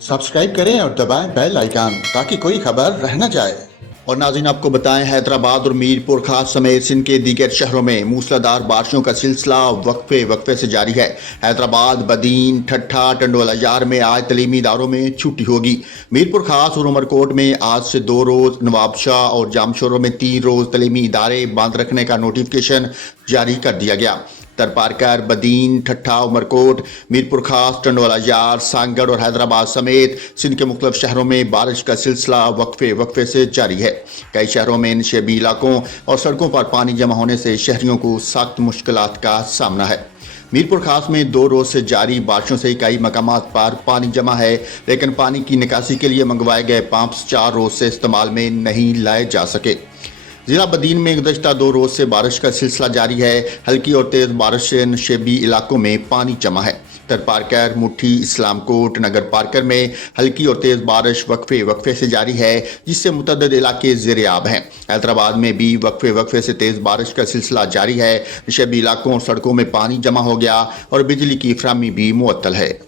Subscribe करें और दबाएं बेल आइकन ताकि कोई खबर रह न जाए। और नाज़रीन, आपको बताएं, हैदराबाद और मीरपुर खास समेत सिंध के दीगर शहरों में मूसलाधार बारिशों का सिलसिला वक्फे से जारी है। हैदराबाद, बदीन, ठट्ठा, टंडोला जार में आज तलीमी इदारों में छुट्टी होगी। मीरपुर खास और उमरकोट में आज से 2 रोज, नवाबशाह और जामशोरों में 3 रोज तलीमी इदारे बंद रखने का नोटिफिकेशन जारी कर दिया गया। तरपारकर, बदीन, ठट्ठा, उमरकोट, मीरपुर खास, टंडोला जार, सांगड़ और हैदराबाद समेत सिंध के मुख्तलिफ शहरों में बारिश का सिलसिला वक्फे से जारी है। कई शहरों में नशेबी इलाकों और सड़कों पर पानी जमा होने से शहरियों को सख्त मुश्किलात का सामना है। मीरपुर खास में 2 रोज से जारी बारिशों से कई मकामात पर पानी जमा है, लेकिन पानी की निकासी के लिए मंगवाए गए पंप्स 4 रोज से इस्तेमाल में नहीं लाए जा सके। जिला बदीन में गुज़श्ता 2 रोज से बारिश का सिलसिला जारी है। हल्की और तेज बारिश से नशेबी इलाकों में पानी जमा है। तरपारकर, मुट्ठी, इस्लामकोट, नगर पार्कर में हल्की और तेज बारिश वक्फे से जारी है, जिससे मुतअद्दिद इलाके ज़ेर-ए-आब हैं। हैदराबाद में भी वक्फे से तेज बारिश का सिलसिला जारी है। नशेबी इलाकों और सड़कों में पानी जमा हो गया और बिजली की फराहमी भी मुअत्तल है।